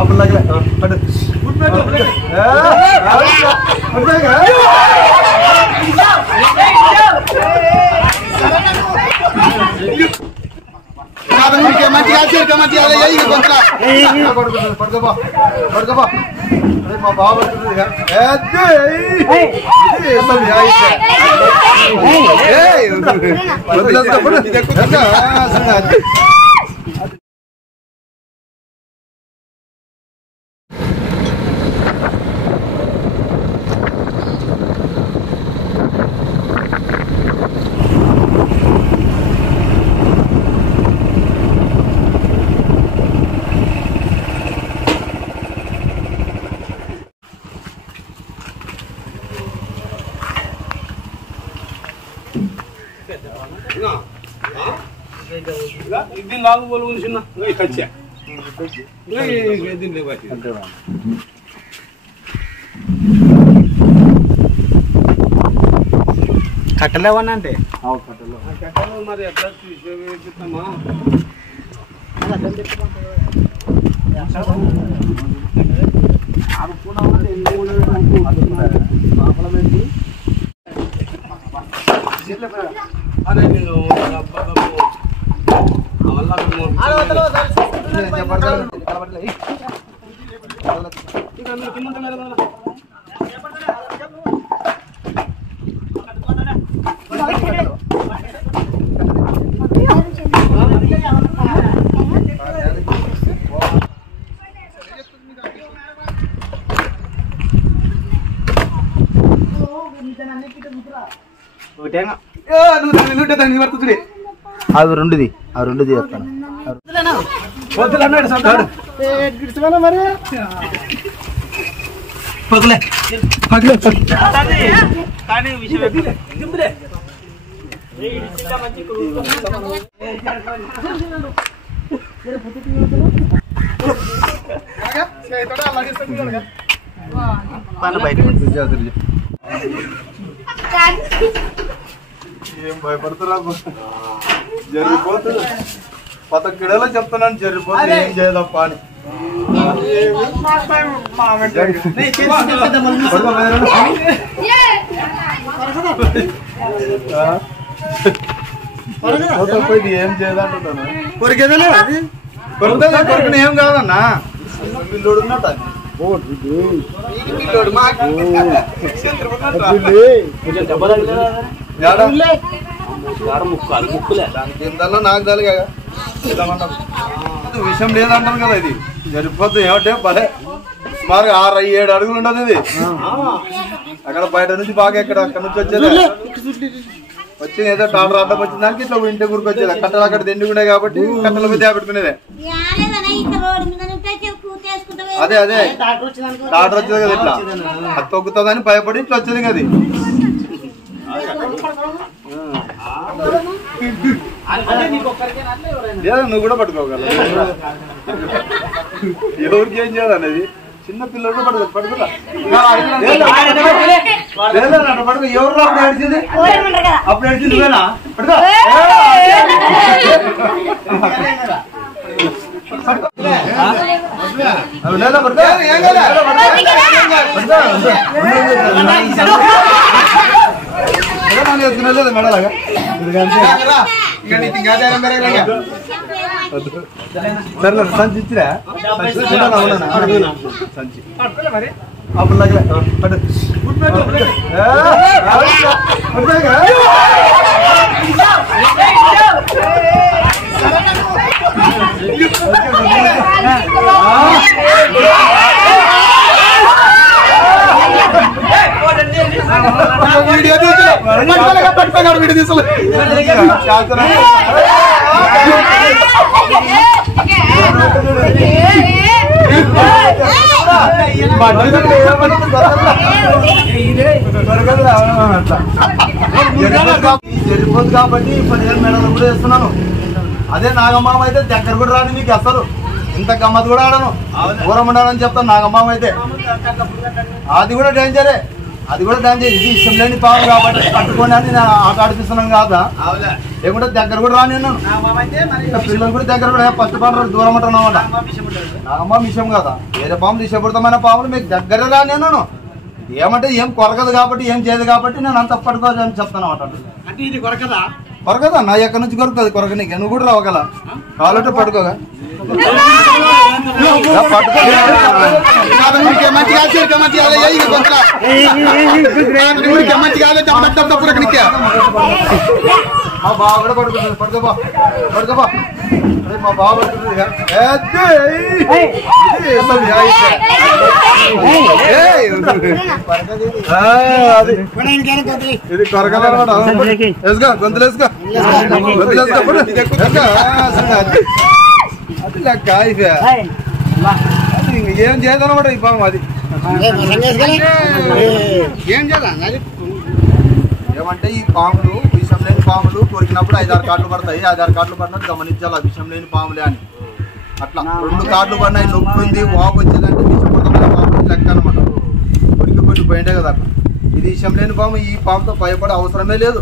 अब लगे एक दिन लागू बोलून शिना नहीं कच्चा नहीं एक दिन ले बाकी కట్టలేవన్నా అంటే అవు కట్టలు కట్టలు మరి ఎట్లా చూసేస్తామా అర్థం చెప్పుకుంటా ఆడుకున్నా అంటే ఎందుకు ఉండదు మాపలమేంటి అరే నేను అబ్బబ్బో అవల్ల ఆడవతలో చెప్పడలే ఇక మీరు కింద మేరదన అవి రెండుది ఆ రెండుది చెప్తాను ఏం భయపడతారా జరిగిపోతుంది పత కిడలో చెప్తున్నాను జరిగిపోతుంది ఏం చేయదప్ప అని ఏం చేయదంటున్నాను కొరికేదా ఏం కాదన్నా పిల్లోడు ఉన్నట్టు నాకు తలగా విషయం లేదంటాను కదా ఇది జరిపోతుంది ఏమంటే భలే సుమారుగా 6-7 అడుగులు ఉండదు ఇది అక్కడ బయట నుంచి బాగా అక్కడ నుంచి వచ్చేది వచ్చింది ఏదో టాటర్ అడ్డం వచ్చిన దానికి ఇట్లా ఇంటి గురికి వచ్చేది కట్టలు అక్కడ దిండి ఉండే కాబట్టి కట్టల మీద పెట్టుకునేదే అదే అదే టాటర్ వచ్చేది కదా ఇట్లా అది తొక్కుతుందని భయపడి ఇట్లా వచ్చేది కదా నువ్వు కూడా పట్టుకోగల ఎవరికి ఏం చేయాలనేది చిన్న పిల్లలు పడుకుంటా ఎవరు అప్పుడు ఏడిచింది అప్పుడు ఏడిచింది నువ్వేనా పడుకో లేదా పడుకో మెడలాగా సరే సంచి ఇచ్చిరా సంచి అప్పుడు వీడియో పట్టుకోగా వీడియో తీసుకోలేదు జరిపోదు కాబట్టి 15 మెడలు కూడా వేస్తున్నాను. అదే నాగమ్మ అయితే దగ్గర కూడా రాని మీకు అసలు ఇంత గమ్మత్ కూడా ఆడను దూరం ఉండాలని చెప్తాను. నాగమ్మ అయితే అది కూడా డేంజరే. అది కూడా దాని ఇది ఇష్టం లేని పాము కాబట్టి పట్టుకొని అని నేను ఆట ఆడిపిస్తున్నాను కాదా లేకుంటే దగ్గర కూడా రాని పిల్లలు కూడా దగ్గర కూడా ఫస్ట్ పాము దూరం అంటున్నామాట నాగమ్మ విషయం కదా వేరే పాములు ఇష్టపడతామైన పాములు మీకు దగ్గర రాని అన్నాను ఏమంటే ఏం కొరకదు కాబట్టి ఏం చేయదు కాబట్టి నేను అంత పట్టుకోవాలని చెప్తాను అన్నమాట కొరకదా నా ఎక్కడి నుంచి కొరుకుతుంది కొరక నీకు నువ్వు కూడా రావగల కావాలంటే పట్టుకోగా మా బావ కూడా పడుకుంటుంది పడుకోబా పడుకోబా మా బావ ఇది కొరకలన్నమాట వేసుకో గొంతులు వేసుకో అది లెక్క ఏం చేయదన్నమాట ఈ పాము అది ఏమంటే ఈ పాములు విషం లేని పాములు కొరికినప్పుడు 5-6 కాట్లు పడతాయి 5-6 కాట్లు పడినట్టు గమనించాలి విషం లేని పాములే అని అట్లా 2 కాట్లు పడినాయి నొప్పి ఉంది వాపు వచ్చేదంటే విషపడమైన పాము లెక్క అనమాట కొరికి పోయింటే కదా అట్లా ఇది విషం లేని పాము ఈ పాముతో భయపడే అవసరమే లేదు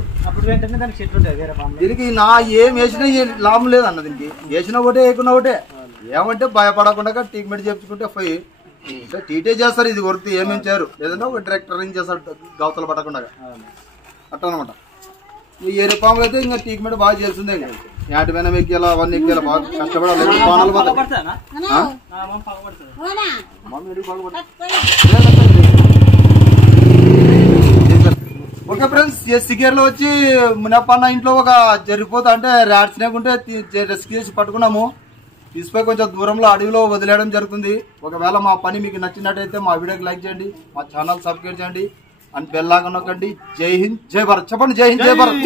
దీనికి నా ఏం వేసినా లాభం లేదన్న దీనికి వేసినా ఒకటే వేయకున్నా ఒకటే ఏమంటే భయపడకుండా ట్రీట్మెంట్ చేయించుకుంటే పోయి టీటే చేస్తారు ఇది కొరికితే ఏమేమి చేయరు ఏదైనా ఒక ట్రాక్టరింగ్ చేస్తారు గవతలు పడకుండా అట్లా అనమాట ఈ ఏరే పాములు అయితే ఇంకా ట్రీట్మెంట్ బాగా చేస్తుందే యాటి పైన ఎక్కేలా అవన్నీ ఎక్కేలా బాగా కష్టపడాలి పానాలు ఓకే ఫ్రెండ్స్ సిగేర్లో వచ్చి మునప్పన్న ఇంట్లో ఒక జరిగిపోతా అంటే ర్యాట్ స్నేక్ ఉంటే రెస్క్యూ చేసి పట్టుకున్నాము తీసుకుపోయి కొంచెం దూరంలో అడవిలో వదిలేయడం జరుగుతుంది ఒకవేళ మా పని మీకు నచ్చినట్టయితే మా వీడియోకి లైక్ చేయండి మా ఛానల్ సబ్స్క్రైబ్ చేయండి అని బెల్ ఐకాన్ నొక్కండి జై హింద్ జై భారత్ చెప్పండి జై హింద్ జై భారత్